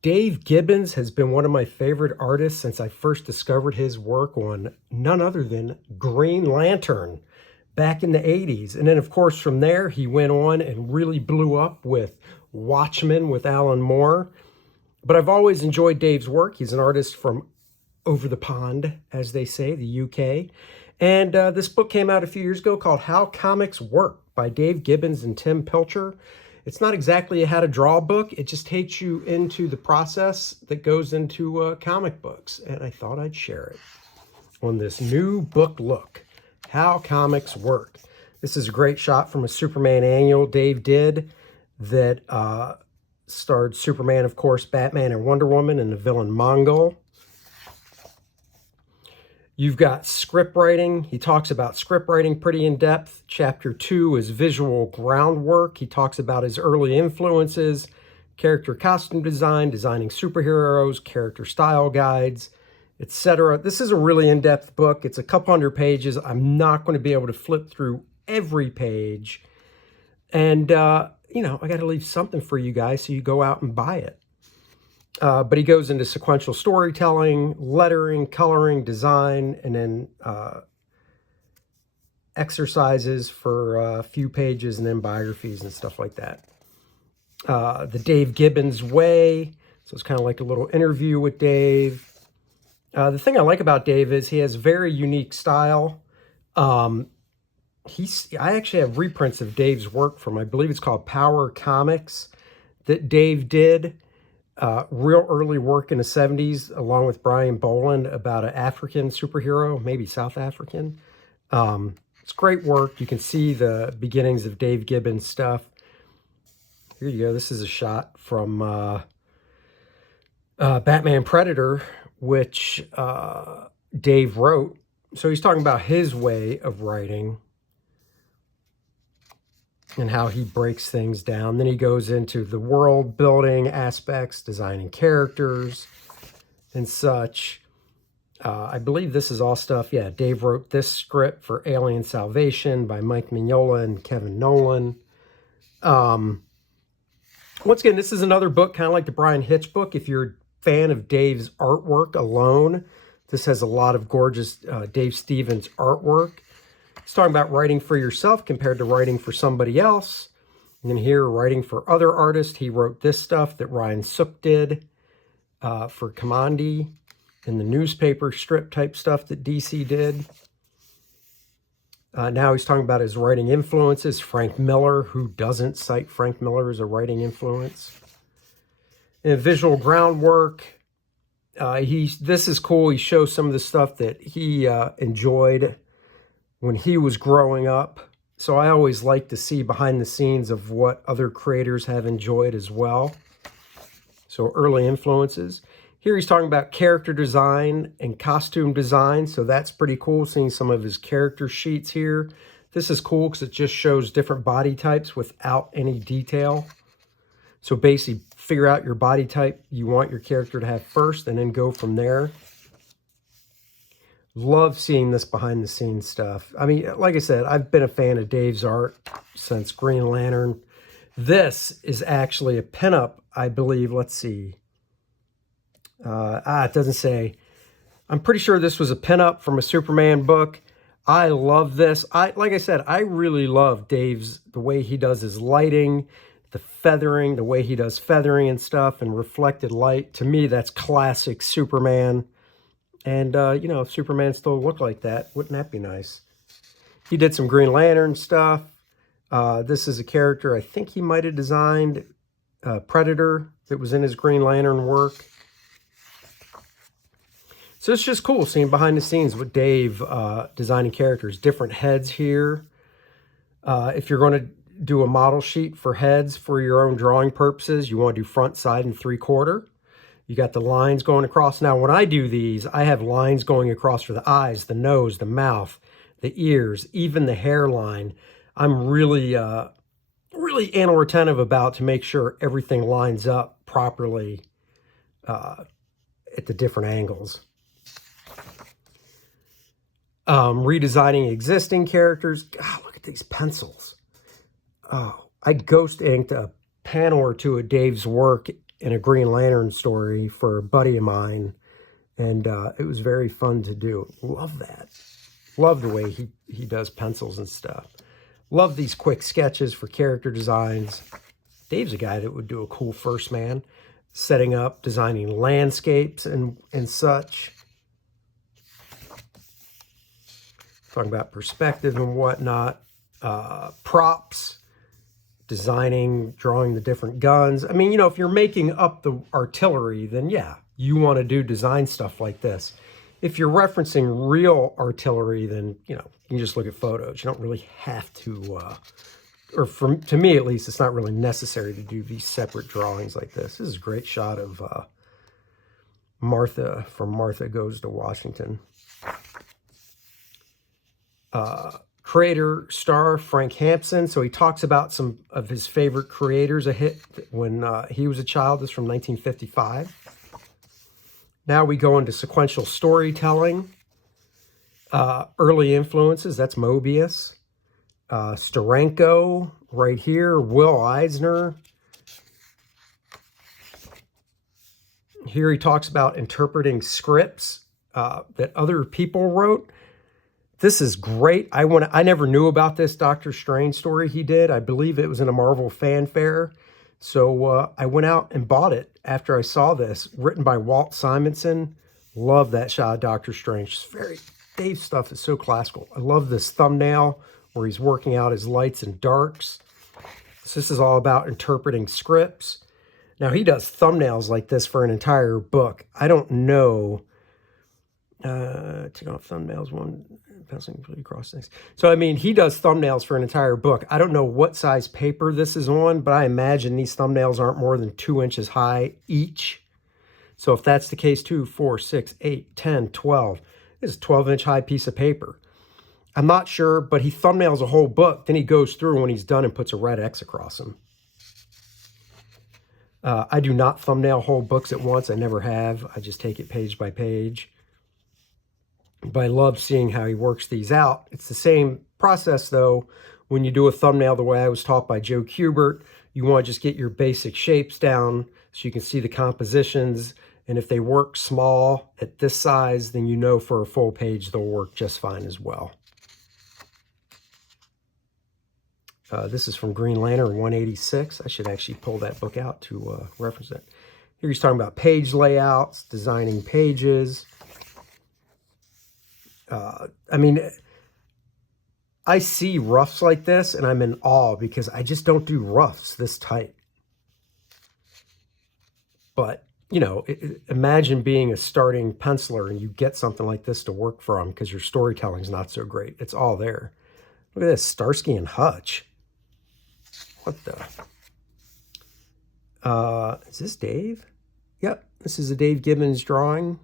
Dave Gibbons has been one of my favorite artists since I first discovered his work on none other than Green Lantern back in the 80s. And then, of course, from there, he went on and really blew up with Watchmen with Alan Moore. But I've always enjoyed Dave's work. He's an artist from over the pond, as they say, the UK. And this book came out a few years ago called How Comics Work by Dave Gibbons and Tim Pilcher. It's not exactly a how to draw book. It just takes you into the process that goes into comic books. And I thought I'd share it on this new book look, How Comics Work. This is a great shot from a Superman annual Dave did that starred Superman, of course, Batman, and Wonder Woman, and the villain Mongol. You've got script writing. He talks about script writing pretty in depth. Chapter 2 is visual groundwork. He talks about his early influences, character costume design, designing superheroes, character style guides, etc. This is a really in-depth book. It's a couple hundred pages. I'm not going to be able to flip through every page. And, you know, I got to leave something for you guys so you go out and buy it. But he goes into sequential storytelling, lettering, coloring, design, and then exercises for a few pages and then biographies and stuff like that. The Dave Gibbons way. So it's kind of like a little interview with Dave. The thing I like about Dave is he has very unique style. I actually have reprints of Dave's work from, I believe it's called Power Comics, that Dave did. Real early work in the 70s, along with Brian Boland, about an African superhero, maybe South African. It's great work. You can see the beginnings of Dave Gibbons stuff. Here you go. This is a shot from Batman Predator, which Dave wrote. So he's talking about his way of writing and how he breaks things down. Then he goes into the world building aspects, designing characters and such. I believe this is all stuff. Yeah, Dave wrote this script for Alien Salvation by Mike Mignola and Kevin Nolan. Once again, this is another book, kind of like the Brian Hitch book. If you're a fan of Dave's artwork alone, this has a lot of gorgeous Dave Stevens artwork. He's talking about writing for yourself compared to writing for somebody else. And then here, writing for other artists. He wrote this stuff that Ryan Sook did for Commandi, and the newspaper strip type stuff that DC did. Now he's talking about his writing influences. Frank Miller, who doesn't cite Frank Miller as a writing influence. And visual groundwork. This is cool. He shows some of the stuff that he enjoyed when he was growing up. So I always like to see behind the scenes of what other creators have enjoyed as well. So early influences. Here he's talking about character design and costume design. So that's pretty cool, seeing some of his character sheets here. This is cool because it just shows different body types without any detail. So basically figure out your body type you want your character to have first and then go from there. Love seeing this behind the scenes stuff. I mean, like I said, I've been a fan of Dave's art since Green Lantern. This is actually a pinup, I believe. Let's see. It doesn't say. I'm pretty sure this was a pinup from a Superman book. I love this. Like I said, I really love Dave's, the way he does his lighting, the feathering, the way he does feathering and stuff, and reflected light. To me, that's classic Superman. And, you know, if Superman still looked like that, wouldn't that be nice? He did some Green Lantern stuff. This is a character I think he might have designed, Predator, that was in his Green Lantern work. So it's just cool seeing behind the scenes with Dave designing characters. Different heads here. If you're going to do a model sheet for heads for your own drawing purposes, you want to do front, side, and 3/4. You got the lines going across. Now, when I do these, I have lines going across for the eyes, the nose, the mouth, the ears, even the hairline. I'm really anal retentive about to make sure everything lines up properly at the different angles. Redesigning existing characters. God, look at these pencils. Oh, I ghost inked a panel or two of Dave's work in a Green Lantern story for a buddy of mine, and it was very fun to do. Love that. Love the way he does pencils and stuff. Love these quick sketches for character designs. Dave's a guy that would do a cool First Man, setting up, designing landscapes and such. Talking about perspective and whatnot. Props, designing, drawing the different guns. I mean, you know, if you're making up the artillery, then yeah, you want to do design stuff like this. If you're referencing real artillery, then, you know, you can just look at photos. You don't really have to, to me at least, it's not really necessary to do these separate drawings like this. This is a great shot of Martha from Martha Goes to Washington. Creator star Frank Hampson. So he talks about some of his favorite creators a hit when he was a child. This is from 1955. Now we go into sequential storytelling. Early influences, that's Mobius. Steranko right here, Will Eisner. Here he talks about interpreting scripts that other people wrote. This is great. I never knew about this Doctor Strange story he did. I believe it was in a Marvel fanfare. So I went out and bought it after I saw this, written by Walt Simonson. Love that shot of Doctor Strange. Dave's stuff is so classical. I love this thumbnail where he's working out his lights and darks. So this is all about interpreting scripts. Now he does thumbnails like this for an entire book. I don't know. Take off thumbnails, one penciling across things. So I mean, he does thumbnails for an entire book. I don't know what size paper this is on, but I imagine these thumbnails aren't more than 2 inches high each. So if that's the case, 2, 4, 6, 8, 10, 12. This is a 12-inch high piece of paper. I'm not sure, but he thumbnails a whole book. Then he goes through when he's done and puts a red X across them. I do not thumbnail whole books at once. I never have. I just take it page by page. But I love seeing how he works these out. It's the same process, though, when you do a thumbnail the way I was taught by Joe Kubert. You want to just get your basic shapes down so you can see the compositions. And if they work small at this size, then you know for a full page they'll work just fine as well. This is from Green Lantern 186. I should actually pull that book out to reference that. Here he's talking about page layouts, designing pages. I mean, I see roughs like this and I'm in awe because I just don't do roughs this tight. But, you know, imagine being a starting penciler and you get something like this to work from because your storytelling's not so great. It's all there. Look at this, Starsky and Hutch. What the? Is this Dave? Yep, this is a Dave Gibbons drawing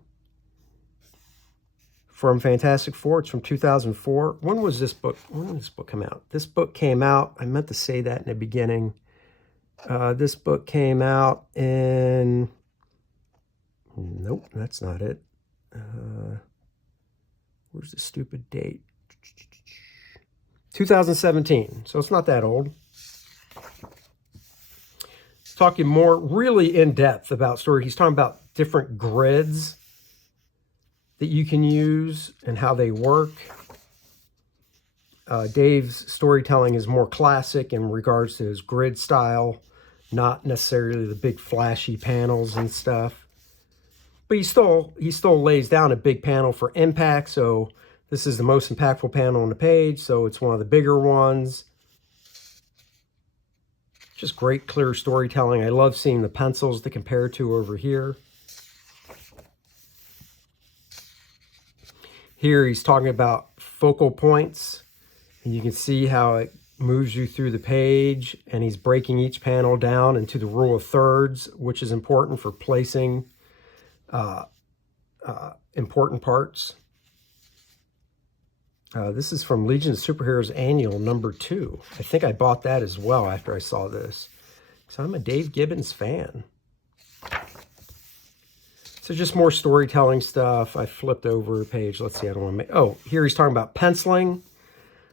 from Fantastic Four. It's from 2004. When was this book? When did this book come out? This book came out, I meant to say that in the beginning. This book came out in, nope, that's not it. Where's the stupid date? 2017, so it's not that old. Talking more really in depth about story. He's talking about different grids that you can use and how they work. Dave's storytelling is more classic in regards to his grid style, not necessarily the big flashy panels and stuff. But he still lays down a big panel for impact. So this is the most impactful panel on the page. So it's one of the bigger ones. Just great, clear storytelling. I love seeing the pencils to compare to over here. Here he's talking about focal points. And you can see how it moves you through the page. And he's breaking each panel down into the rule of thirds, which is important for placing important parts. This is from Legion of Superheroes Annual #2. I think I bought that as well after I saw this. So I'm a Dave Gibbons fan. So just more storytelling stuff. I flipped over a page. Let's see, I don't want to make... Oh, here he's talking about penciling.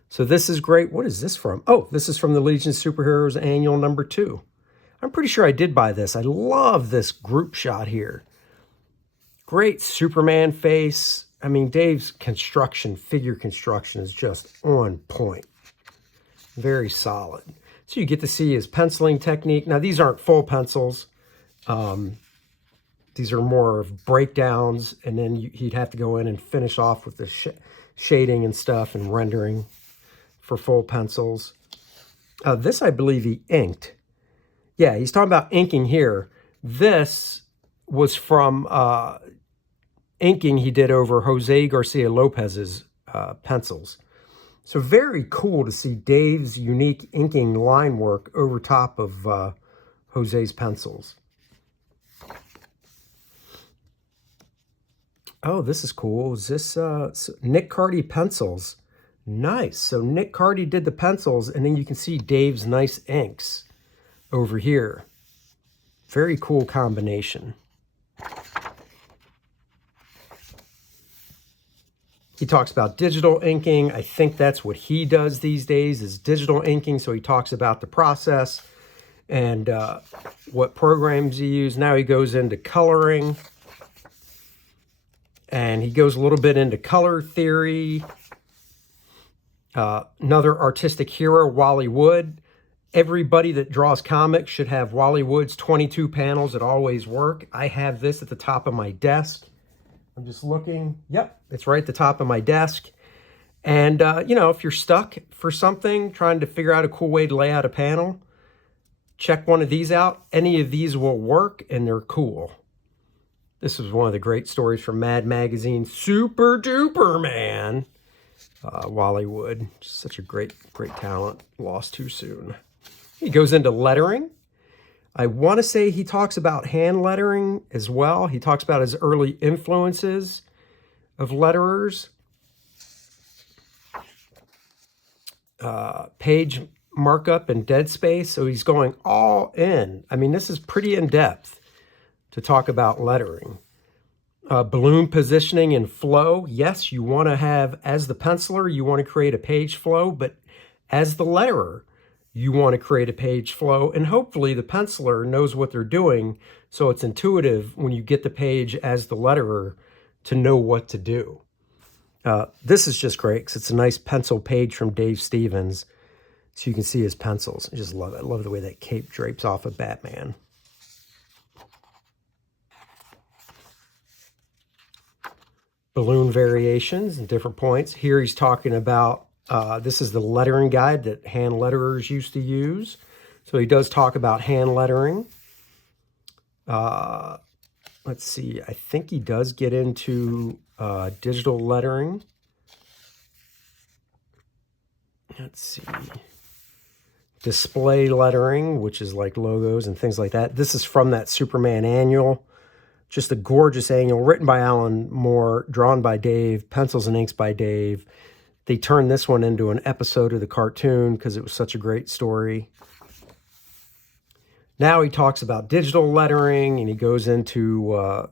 So this is great. What is this from? Oh, this is from the Legion of Superheroes Annual #2. I'm pretty sure I did buy this. I love this group shot here. Great Superman face. I mean, Dave's construction, figure construction is just on point. Very solid. So you get to see his penciling technique. Now, these aren't full pencils. These are more of breakdowns, and then he'd have to go in and finish off with the shading and stuff and rendering for full pencils. This, I believe, he inked. Yeah, he's talking about inking here. This was from inking he did over Jose Garcia Lopez's pencils. So very cool to see Dave's unique inking line work over top of Jose's pencils. Oh, this is cool. Is this Nick Cardy pencils? Nice. So Nick Cardy did the pencils, and then you can see Dave's nice inks over here. Very cool combination. He talks about digital inking. I think that's what he does these days, is digital inking. So he talks about the process and what programs he uses. Now he goes into coloring. And he goes a little bit into color theory. Another artistic hero, Wally Wood. Everybody that draws comics should have Wally Wood's 22 panels that always work. I have this at the top of my desk. I'm just looking. Yep, it's right at the top of my desk. And, you know, if you're stuck for something, trying to figure out a cool way to lay out a panel, check one of these out. Any of these will work, and they're cool. This is one of the great stories from Mad Magazine. Super duper, man. Wally Wood, such a great talent. Lost too soon. He goes into lettering. I want to say he talks about hand lettering as well. He talks about his early influences of letterers. Page markup and dead space. So he's going all in. I mean, this is pretty in-depth to talk about lettering. Balloon positioning and flow. Yes, you want to have, as the penciler, you want to create a page flow, but as the letterer, you want to create a page flow, and hopefully the penciler knows what they're doing, so it's intuitive when you get the page as the letterer to know what to do. This is just great because it's a nice pencil page from Dave Gibbons, so you can see his pencils. I just love it. I love the way that cape drapes off of Batman. Balloon variations and different points. Here he's talking about, this is the lettering guide that hand letterers used to use. So he does talk about hand lettering. Let's see, I think he does get into digital lettering. Let's see. Display lettering, which is like logos and things like that. This is from that Superman annual. Just a gorgeous annual, written by Alan Moore, drawn by Dave, pencils and inks by Dave. They turned this one into an episode of the cartoon because it was such a great story. Now he talks about digital lettering, and he goes into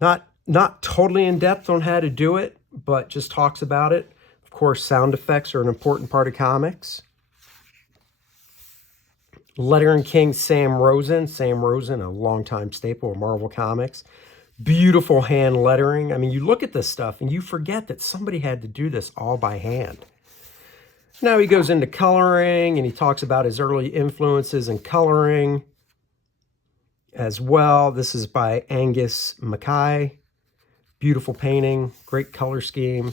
not totally in depth on how to do it, but just talks about it. Of course, sound effects are an important part of comics. Lettering king Sam Rosen. Sam Rosen, a longtime staple of Marvel Comics. Beautiful hand lettering. I mean, you look at this stuff and you forget that somebody had to do this all by hand. Now he goes into coloring, and he talks about his early influences in coloring as well. This is by Angus Mackay. Beautiful painting, great color scheme.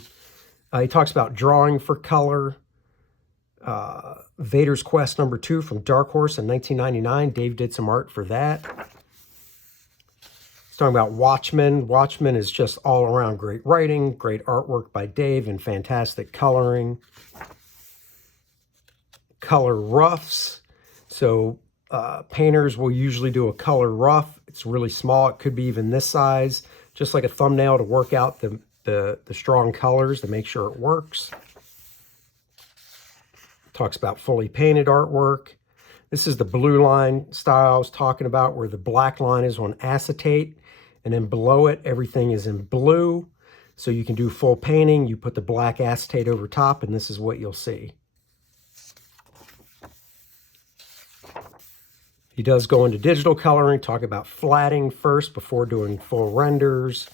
He talks about drawing for color. Vader's Quest #2 from Dark Horse in 1999. Dave did some art for that. He's talking about Watchmen. Watchmen is just all around great writing, great artwork by Dave, and fantastic coloring. Color roughs. So painters will usually do a color rough. It's really small. It could be even this size, just like a thumbnail, to work out the strong colors to make sure it works. Talks about fully painted artwork. This is the blue line style I was talking about, where the black line is on acetate, and then below it, everything is in blue. So you can do full painting. You put the black acetate over top, and this is what you'll see. He does go into digital coloring, talk about flatting first before doing full renders.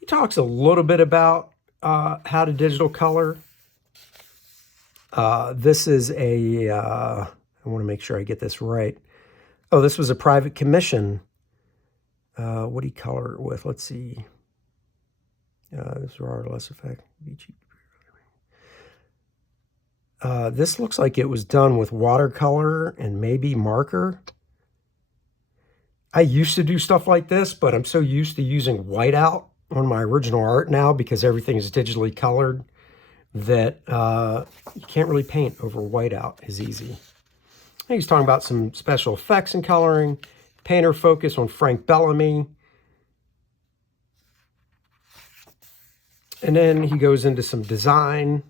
He talks a little bit about how to digital color. This is a, I want to make sure I get this right. Oh, this was a private commission. What do you color it with? Let's see. This is raw or less effect. This looks like it was done with watercolor and maybe marker. I used to do stuff like this, but I'm so used to using whiteout on my original art now because everything is digitally colored that you can't really paint over whiteout as easy. He's talking about some special effects in coloring, painter focus on Frank Bellamy. And then he goes into some design.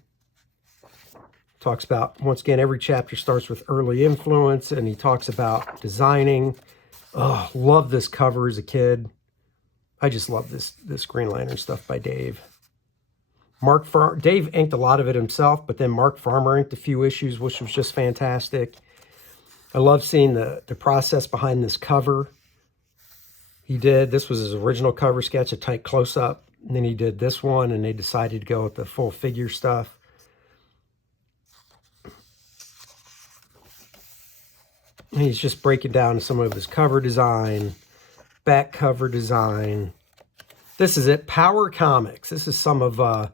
Talks about, once again, every chapter starts with early influence, and he talks about designing. Oh, love this cover as a kid. I just love this Green Lantern stuff by Dave. Dave inked a lot of it himself, but then Mark Farmer inked a few issues, which was just fantastic. I love seeing the process behind this cover. This was his original cover sketch, a tight close-up. And then he did this one, and they decided to go with the full figure stuff. And he's just breaking down some of his cover design, back cover design. This is it, Power Comics. This is some of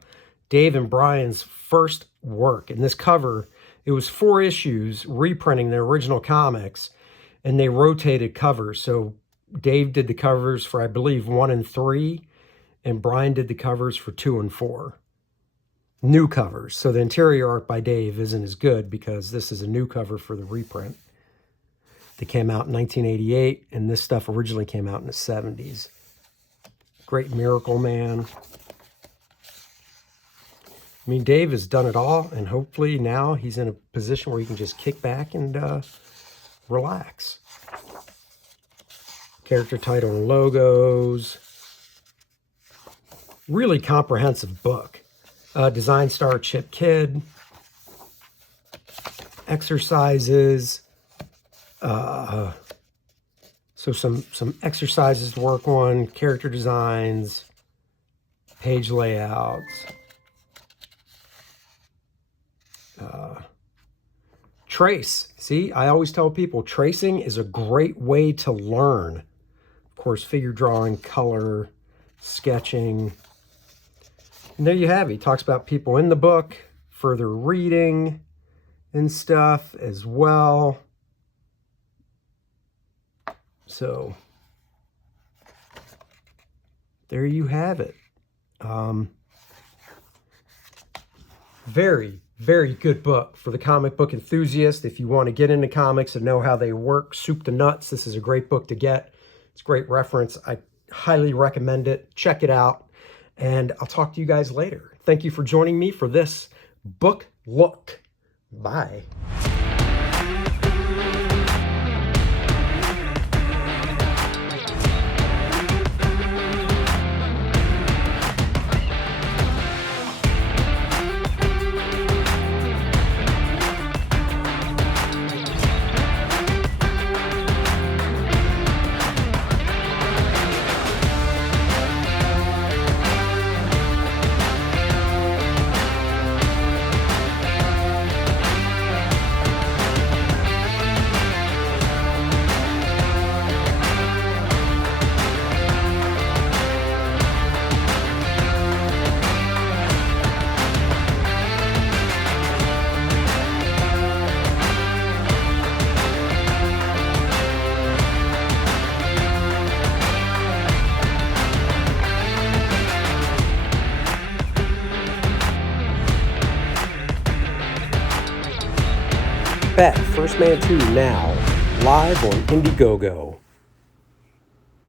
Dave and Brian's first work. And this cover, it was 4 issues reprinting their original comics, and they rotated covers. So Dave did the covers for, I believe, 1 and 3, and Brian did the covers for 2 and 4. New covers. So the interior art by Dave isn't as good because this is a new cover for the reprint. They came out in 1988, and this stuff originally came out in the 70s. Great Miracle Man. I mean, Dave has done it all, and hopefully now he's in a position where he can just kick back and relax. Character title and logos. Really comprehensive book. Design star Chip Kidd. Exercises. So some exercises to work on, character designs, page layouts, trace. See, I always tell people tracing is a great way to learn. Of course, figure drawing, color, sketching. And there you have it. He talks about people in the book, further reading and stuff as well. So there you have it. Very, very good book for the comic book enthusiast. If you want to get into comics and know how they work, soup to nuts, this is a great book to get. It's a great reference. I highly recommend it. Check it out. And I'll talk to you guys later. Thank you for joining me for this book look. Bye. Back, First Man 2 now, live on Indiegogo.